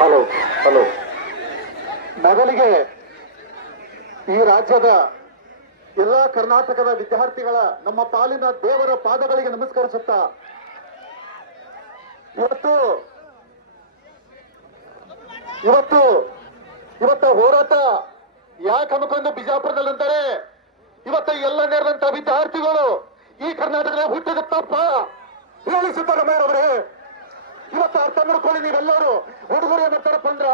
Hello hello. ಮೊದಲಿಗೆ ಈ ರಾಜ್ಯದ ಎಲ್ಲ ಕರ್ನಾಟಕದ ವಿದ್ಯಾರ್ಥಿಗಳ ನಮ್ಮ ಪಾಲಿನ ದೇವರ ಪಾದಗಳಿಗೆ ನಮಸ್ಕರಿಸುತ್ತಾ, ಇವತ್ತು ಇವತ್ತು, ಇವತ್ತ ಹೋರಾಟ ಯಾಕೆ ಹಮ್ಮಿಕೊಂಡು ಬಿಜಾಪುರದಲ್ಲಂತಾರೆ ಇವತ್ತು ಎಲ್ಲ ನೇರದಂತ ವಿದ್ಯಾರ್ಥಿಗಳು ಈ ಕರ್ನಾಟಕದ ಹುಟ್ಟಿದ ತಪ್ಪ ಹೇಳಿ ಸಿದ್ದರಾಮಯ್ಯರವರೇ ಇವತ್ತು ಅರ್ಥ ಮಾಡ್ಕೊಳ್ಳಿ ನೀವೆಲ್ಲರೂ. ಹುಡುಗರು ಏನಂತಾರಪ್ಪ ಅಂದ್ರ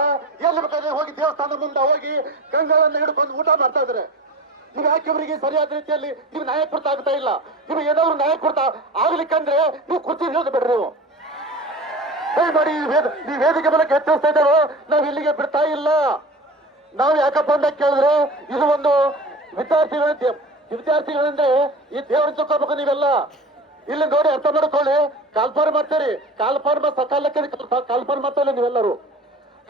ಎಲ್ಲಿ ಬೇಕಾದ್ರೆ ಹೋಗಿ ದೇವಸ್ಥಾನ ಮುಂದೆ ಹೋಗಿ ಗಂಗಳನ್ನ ಹಿಡ್ಕೊಂಡು ಊಟ ಮಾಡ್ತಾ ಇದ್ರೆ. ನೀವು ಯಾಕೆ ಇವರಿಗೆ ಸರಿಯಾದ ರೀತಿಯಲ್ಲಿ ನೀವು ನ್ಯಾಯ ಕೊಡ್ತಾ ಆಗ್ತಾ ಇಲ್ಲ? ನೀವು ಏನಾದ್ರು ನ್ಯಾಯ ಕೊಡ್ತಾ ಆಗ್ಲಿಕ್ಕಂದ್ರೆ ನೀವು ಕುರ್ಚಿ ಇಳಿಯೋದು ಬಿಡ್ರಿ ನೀವು. ಈ ವೇದ, ಈ ವೇದಿಕೆ ಮೇಲೆ ಎತ್ತಿಸ್ತಾ ಇದ್ದೇವೆ. ನಾವು ಇಲ್ಲಿಗೆ ಬಿಡ್ತಾ ಇಲ್ಲ. ನಾವು ಯಾಕಪ್ಪ ಅಂತ ಕೇಳಿದ್ರೆ ಇದು ಒಂದು ವಿದ್ಯಾರ್ಥಿಗಳ ವಿದ್ಯಾರ್ಥಿಗಳಂದ್ರೆ ಈ ದೇವರ ತಗೋಬೇಕು ನೀವೆಲ್ಲ. ಇಲ್ಲಿ ನೋಡಿ ಅರ್ಥ ಮಾಡ್ಕೊಳ್ಳಿ? ಕಾಲ್ಫಾರ್ ಮಾಡ್ತೀರಿ. ಕಾಲ್ಫಾರ್ ಸಕಾಲಕ್ಕೆ ಕಾಲ್ಫಾರ್ ಮಾಡ್ತಾ ನೀವೆಲ್ಲರೂ.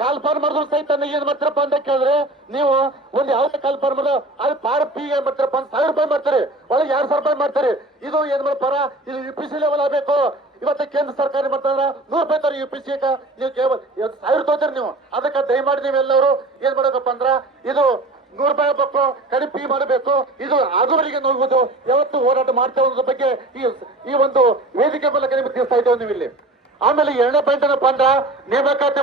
ಕಾಲ್ಫಾರ್ ಮಾಡಿದ್ರು ಸಹಿತ ಏನ್ ಮಾಡ್ತೀರಪ್ಪ ಅಂತ ಕೇಳಿದ್ರೆ, ನೀವು ಒಂದು ಯಾವ್ದೇ ಕಾಲ್ಫಾರ್ ಮಾಡಿದ್ರೆ ಅಲ್ಲಿ ಪಾರ್ ಪಿ ಏನ್ ಮಾಡ್ತೀರಪ್ಪ ಅಂತ ಸಾವಿರ ರೂಪಾಯಿ ಮಾಡ್ತೀರಿ. ಒಳಗೆ ಎರಡ್ ಸಾವಿರ ರೂಪಾಯಿ ಮಾಡ್ತೀರಿ. ಇದು ಏನ್ ಮಾಡ್ತಾರ ಇದು ಯು ಪಿ ಸಿ ಲೆವೆಲ್ ಆಗಬೇಕು. ಇವತ್ತು ಕೇಂದ್ರ ಸರ್ಕಾರ ಮಾಡ್ತಾರ ನೂರು ರೂಪಾಯಿ ತರ ಯು ಪಿ ಸಿ ನೀವು ಕೇವಲ ಸಾವಿರ ತಗೋತೀರಿ ನೀವು. ಅದಕ್ಕೆ ದಯಮಾಡಿ ನೀವೆಲ್ಲರೂ ಏನ್ ಮಾಡಬೇಕಪ್ಪ ಅಂದ್ರ, ಇದು ನೂರು ರೂಪಾಯಿ ಕಡಿಮೆ ಮಾಡಬೇಕು. ಇದು ಆಗುವವರೆಗೆ ನೋಡ್ಬೋದು. ಯಾವತ್ತು ಹೋರಾಟ ಮಾಡ್ತೇವೆ ಅನ್ನೋದ್ರ ಬಗ್ಗೆ ಈ ಈ ಒಂದು ವೇದಿಕೆ ಮೂಲಕ ನಿಮಗೆ ತಿಳಿಸ್ತಾ ಇದ್ದೇವೆ ನೀವು ಇಲ್ಲಿ. ಆಮೇಲೆ ಎರಡನೇ ಪಾಯಿಂಟ್ ಏನಪ್ಪ ಅಂದ್ರ ನೇಮಕಾತಿ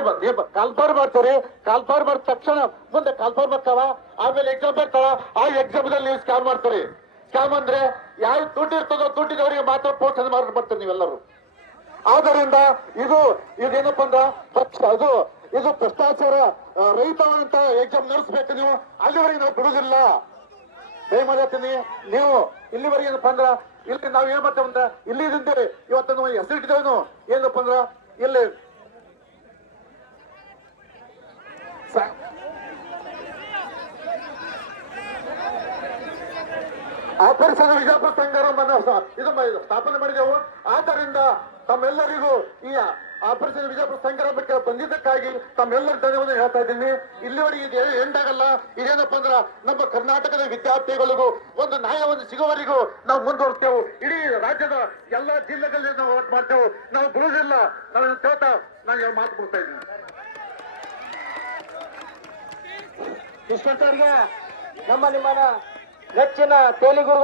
ಕಾಲ್ಫಾರ್ ಮಾಡ್ತಾರೆ. ಕಾಲ್ಫಾರ್ ಮಾಡಿದ ತಕ್ಷಣ ಮುಂದೆ ಕಾಲ್ಫಾರ್ ಮಾಡ್ತಾವ. ಆಮೇಲೆ ಎಕ್ಸಾಮ್ ಬರ್ತಾವ. ಆ ಎಕ್ಸಾಮ್ ದಲ್ಲಿ ನೀವು ಸ್ಕ್ಯಾಮ್ ಮಾಡ್ತಾರೆ. ಸ್ಕ್ಯಾಮ್ ಅಂದ್ರೆ ಯಾರು ದುಡ್ಡು ಇರ್ತದೋ ದುಡ್ಡಿದವರಿಗೆ ಮಾತ್ರ ಪೋಷಣೆ ಮಾಡಿ ಬರ್ತಾರೆ ನೀವೆಲ್ಲರೂ. ಆದ್ದರಿಂದ ಇದು, ಇದೇನಪ್ಪ ಅಂದ್ರ ಪಕ್ಷ ಅದು ಇದು ಭ್ರಷ್ಟಾಚಾರ ರೈತ ಅಂತ ಎಕ್ಸಾಮ್ ನಡೆಸಬೇಕು ನೀವು. ಅಲ್ಲಿವರೆಗೆ ನಾವು ಬಿಡುದಿಲ್ಲ ದಯಮಾಡ್ತೀನಿ ನೀವು ಇಲ್ಲಿವರೆಗೆ ಏನಪ್ಪ ಅಂದ್ರ ಇಲ್ಲಿ ನಾವು ಏನ್ ಮಾಡ್ತೇವೆ ಅಂದ್ರ, ಇಲ್ಲಿ ಇದ್ದೇವೆ ಇವತ್ತು ನಾವು ಹೆಸರಿಟ್ಟಿದ್ದೇವೆ ಏನಪ್ಪ ಅಂದ್ರ ಇಲ್ಲಿ. ಆಪರೇಷನ್ ವಿಜಾಪುರ ಸಂಘ ಇದು ಸ್ಥಾಪನೆ ಮಾಡಿದೆವು. ಆದ್ದರಿಂದ ತಮ್ಮೆಲ್ಲರಿಗೂ ಈ ಆಪರೇಷನ್ ವಿಜಯಪುರ ಸಂಗ್ರಾಮಕ್ಕೆ ಬಂದಿದ್ದಕ್ಕಾಗಿ ತಮ್ಮೆಲ್ಲರ ಧನ್ಯವಾದ ಹೇಳ್ತಾ ಇದ್ದೀನಿ. ಇಲ್ಲಿವರೆಗೆ ಇದು ಎಂಡಾಗಲ್ಲ ಇದೇನಪ್ಪ ಅಂದ್ರ ನಮ್ಮ ಕರ್ನಾಟಕದ ವಿದ್ಯಾರ್ಥಿಗಳಿಗೂ ಒಂದು ನ್ಯಾಯವನ್ನು ಸಿಗುವವರೆಗೂ ನಾವು ಮುಂದುವರ್ತೇವೆ ಇಡೀ ರಾಜ್ಯದ ಎಲ್ಲಾ ಜಿಲ್ಲೆಗಳಲ್ಲಿ ನಾವು ಹೋರಾಟ ಮಾಡ್ತೇವೆ. ನಾವು ಬಿಡುವುದಿಲ್ಲ ನಾನು ತೋಟ ನಾನು ಮಾತು ಕೊಡ್ತಾ ಇದ್ದೀನಿ. ಇಷ್ಟೊತ್ತವರೆಗೆ ನಮ್ಮ ನಿಮ್ಮ ನೆಚ್ಚಿನ ತೇಲಿಗುರು